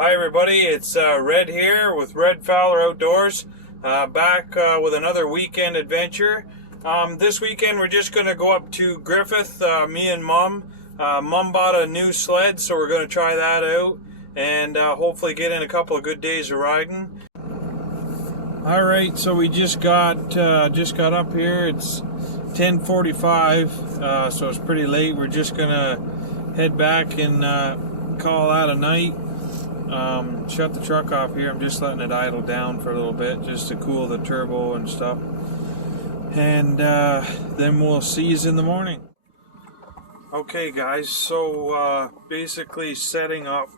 Hi everybody, it's Red here with Red Fowler Outdoors, back with another weekend adventure. This weekend we're just going to go up to Griffith, me and Mom. Mom bought a new sled, so we're going to try that out and hopefully get in a couple of good days of riding. Alright, so we just got up here. It's 10:45, so it's pretty late. We're just going to head back and call that a night. Shut the truck off here. I'm just letting it idle down for a little bit just to cool the turbo and stuff, and then we'll see you in the morning. Okay guys, so basically setting up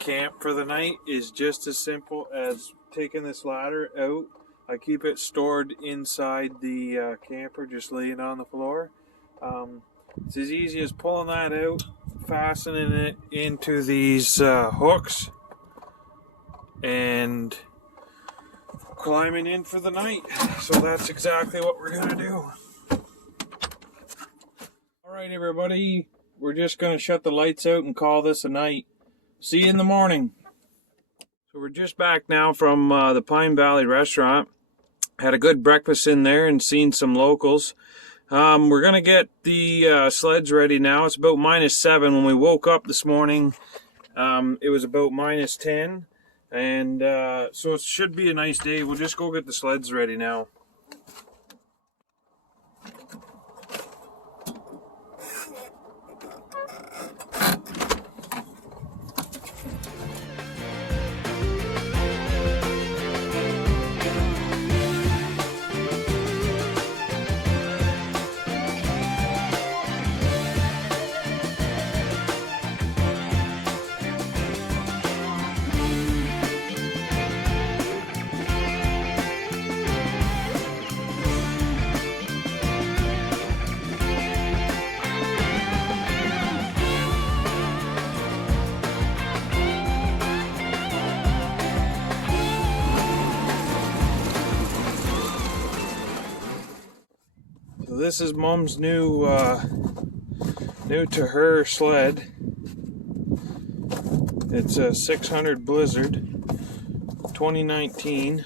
camp for the night is just as simple as taking this ladder out. I keep it stored inside the camper, just laying on the floor. It's as easy as pulling that out, fastening it into these hooks, and climbing in for the night. So that's exactly what we're gonna do. Alright everybody, we're just gonna shut the lights out and call this a night. See you in the morning. So we're just back now from the Pine Valley restaurant. Had a good breakfast in there and seen some locals. We're going to get the sleds ready now. It's about -7. When we woke up this morning, it was about -10. And so it should be a nice day. We'll just go get the sleds ready now. This is Mom's new to her sled. It's a 600 Blizzard, 2019.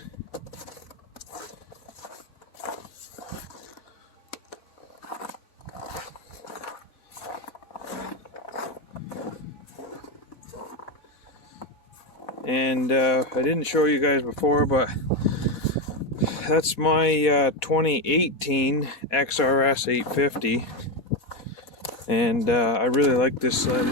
And I didn't show you guys before, but that's my 2018 XRS 850, and I really like this sled.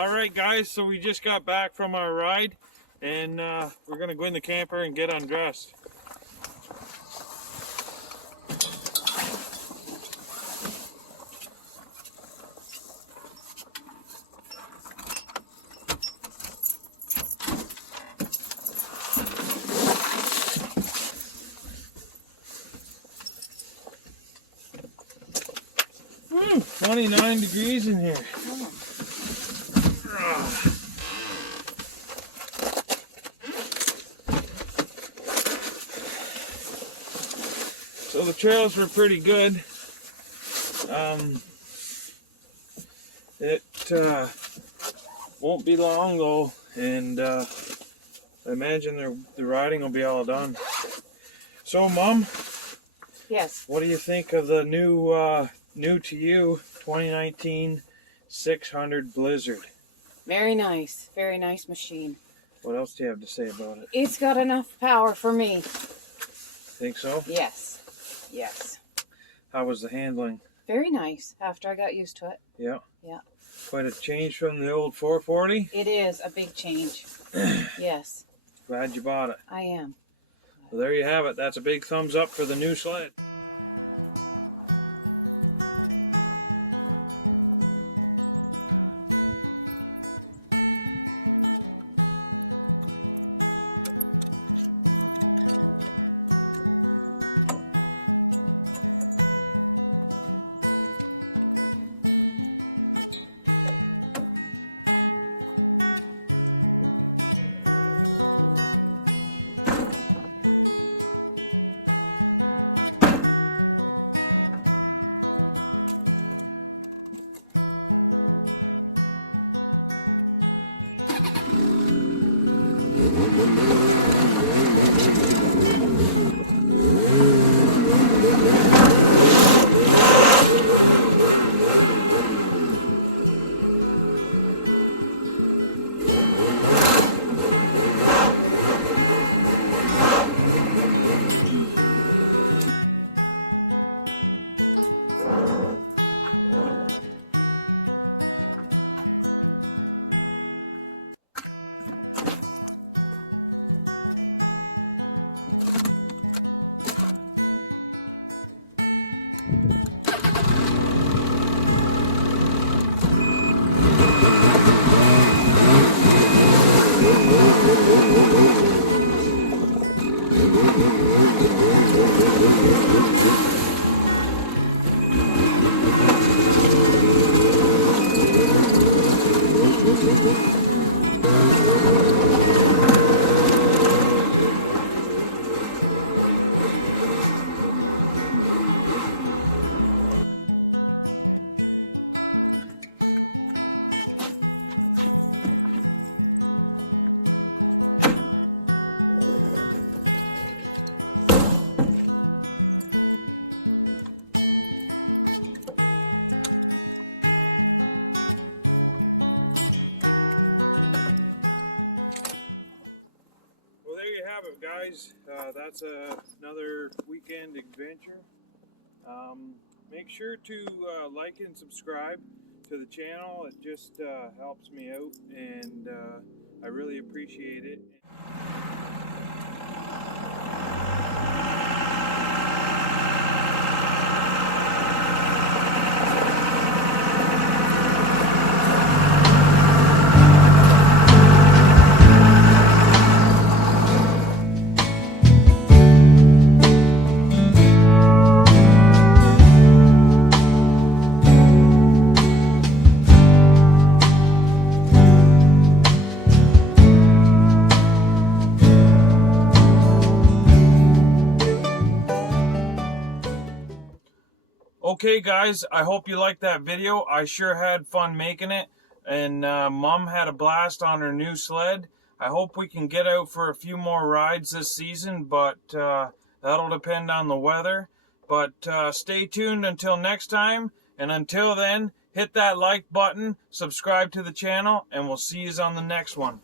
Alright guys, so we just got back from our ride, and we're going to go in the camper and get undressed. Woo, 29 degrees in here. So the trails were pretty good. It won't be long though, and I imagine the riding will be all done. So, Mom? Yes. What do you think of the new to you 2019 600 Blizzard? Very nice machine. What else do you have to say about it? It's got enough power for me. Think so? Yes. How was the handling? Very nice after I got used to it. Yeah. Yeah. Quite a change from the old 440? It is a big change. Yes. Glad you bought it. I am. Well, there you have it. That's a big thumbs up for the new sled. Guys, that's another weekend adventure. Make sure to like and subscribe to the channel. It just helps me out, and I really appreciate it. Okay guys, I hope you liked that video. I sure had fun making it, and Mom had a blast on her new sled. I hope we can get out for a few more rides this season, but that'll depend on the weather. But stay tuned until next time, and until then, hit that like button, subscribe to the channel, and we'll see you on the next one.